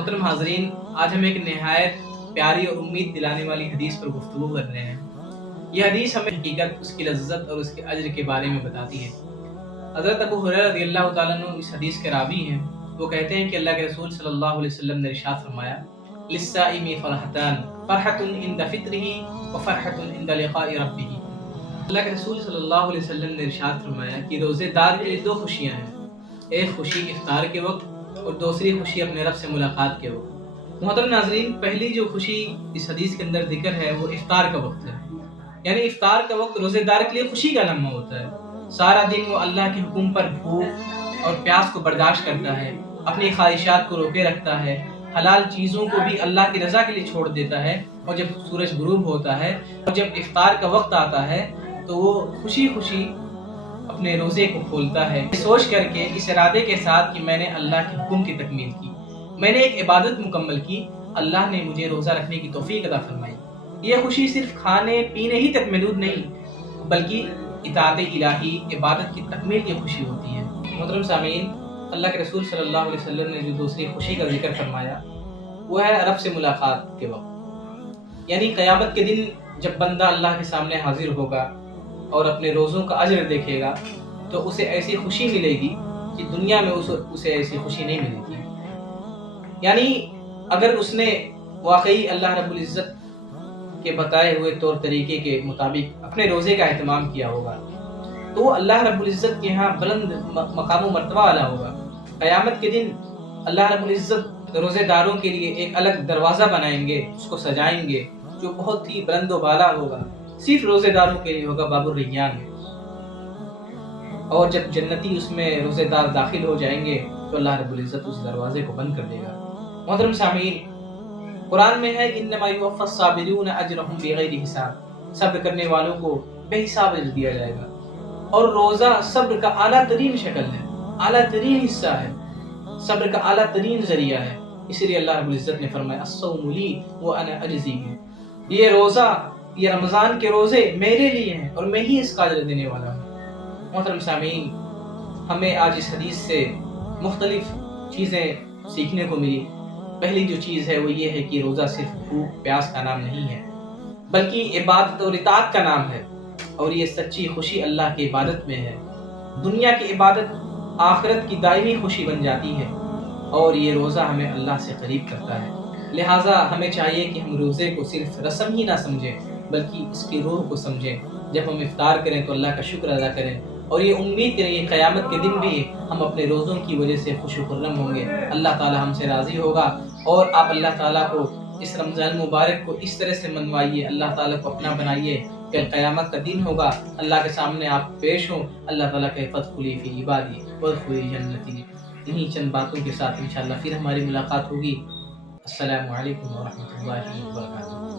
मोहतरम हाजरीन, आज हम एक नहायत प्यारी और उम्मीद दिलाने वाली हदीस पर गुफ्तगू कर रहे हैं। यह हदीस हमें हकीकत, उसकी लज्जत और उसके अज्र के बारे में बताती है। हज़रत अबू हुरैरा रज़ियल्लाहु ताला अन्हु इस हदीस के रावी हैं। वो कहते हैं कि अल्लाह के रसूल सल्लल्लाहु अलैहि वसल्लम ने इरशाद फरमाया, लिस्साइमी फरहतान, फरहतुन इंदा फित्रिही व फरहतुन इंदा लिक़ाइ रब्बिही। अल्लाह के रसूल सल्लल्लाहु अलैहि वसल्लम ने इरशाद फरमाया कि रोज़ेदार के लिए दो खुशियाँ हैं, एक खुशी इफ्तार के वक्त और दूसरी खुशी अपने रब से मुलाकात के वक्त। मोहतरम नाज़रीन, पहली जो खुशी इस हदीस के अंदर जिक्र है वो इफ्तार का वक्त है। यानी इफ्तार का वक्त रोज़ेदार के लिए खुशी का लम्हा होता है। सारा दिन वो अल्लाह के हुक्म पर भूख और प्यास को बर्दाश्त करता है, अपनी ख्वाहिशात को रोके रखता है, हलाल चीज़ों को भी अल्लाह की रज़ा के लिए छोड़ देता है। और जब सूरज गुरूब होता है और जब इफ्तार का वक्त आता है तो वो खुशी खुशी अपने रोज़े को खोलता है, सोच करके, इस इरादे के साथ कि मैंने अल्लाह के हुक्म की तकमील की, मैंने एक इबादत मुकम्मल की, अल्लाह ने मुझे रोज़ा रखने की तौफीक अता फरमाई। यह खुशी सिर्फ खाने पीने ही तक महदूद नहीं, बल्कि इताअत इलाही, इबादत की तकमील की खुशी होती है। मोहतरम सामीन, अल्लाह के रसूल सल्लल्लाहु अलैहि वसल्लम ने जो दूसरी खुशी का जिक्र फरमाया वो है रब से मुलाकात के वक्त। यानी क़यामत के दिन जब बंदा अल्लाह के सामने हाजिर होगा और अपने रोज़ों का अज्र देखेगा तो उसे ऐसी खुशी मिलेगी कि दुनिया में उसे ऐसी खुशी नहीं मिली थी। यानी अगर उसने वाकई अल्लाह रब्बुल इज़्ज़त के बताए हुए तौर तरीके के मुताबिक अपने रोज़े का एहतमाम किया होगा तो वो अल्लाह रब्बुल इज़्ज़त के यहाँ बुलंद मकाम व मर्तबा वाला होगा। क़यामत के दिन अल्लाह रब्बुल इज़्ज़त रोज़ेदारों के लिए एक अलग दरवाज़ा बनाएंगे, उसको सजाएंगे, जो बहुत ही बुलंद व बाला होगा, सिर्फ रोज़ेदारों के लिए होगा, बाबुर रियान। और जब जन्नती उसमें रोज़ेदार दाखिल हो जाएंगे तो अल्लाह रब्बुल इज़्ज़त उस दरवाजे को बंद कर देगा। मोहतरम सामीन, कुरान में है, इन्नमा युवफ़्फ़स साबिरून अजरहुम बिग़ैरि हिसाब, सब्र करने वालों को बेहिसाब अज्र दिया जाएगा। और रोज़ा सब्र का आला तरीन शक्ल है, आला तरीन हिस्सा है, सब्र का आला तरीन ज़रिया है। इसलिए अल्लाह रब्बुल इज़्ज़त ने फरमाया, अस्सौमु ली व अना अजज़ी बिही, ये रोज़ा, ये रमज़ान के रोज़े मेरे लिए हैं और मैं ही इसका अज्र देने वाला हूँ। मोहतरम सामीन, हमें आज इस हदीस से मुख्तलिफ चीज़ें सीखने को मिली। पहली जो चीज़ है वो ये है कि रोज़ा सिर्फ भूख प्यास का नाम नहीं है, बल्कि इबादत और इताअत का नाम है। और ये सच्ची खुशी अल्लाह की इबादत में है। दुनिया की इबादत आखिरत की दायमी खुशी बन जाती है और ये रोज़ा हमें अल्लाह से करीब करता है। लिहाजा हमें चाहिए कि हम रोज़े को सिर्फ रस्म ही ना समझें, बल्कि इसकी रूह को समझें। जब हम इफ्तार करें तो अल्लाह का शुक्र अदा करें और ये उम्मीद करें क़यामत के दिन भी हम अपने रोज़ों की वजह से खुश व खुर्रम होंगे, अल्लाह ताला हमसे राज़ी होगा। और आप अल्लाह ताला को इस रमज़ान मुबारक को इस तरह से मनवाइए, अल्लाह ताला को अपना बनाइए। कल क़यामत का दिन होगा, अल्लाह के सामने आप पेश हों, अल्लाह ताला के फदखुली फ़ी इबादी वदखुली जन्नती। इन्हीं चंद बातों के साथ इंशाअल्लाह फिर हमारी मुलाकात होगी। अस्सलामु अलैकुम व रहमतुल्लाहि व बरकातुहू।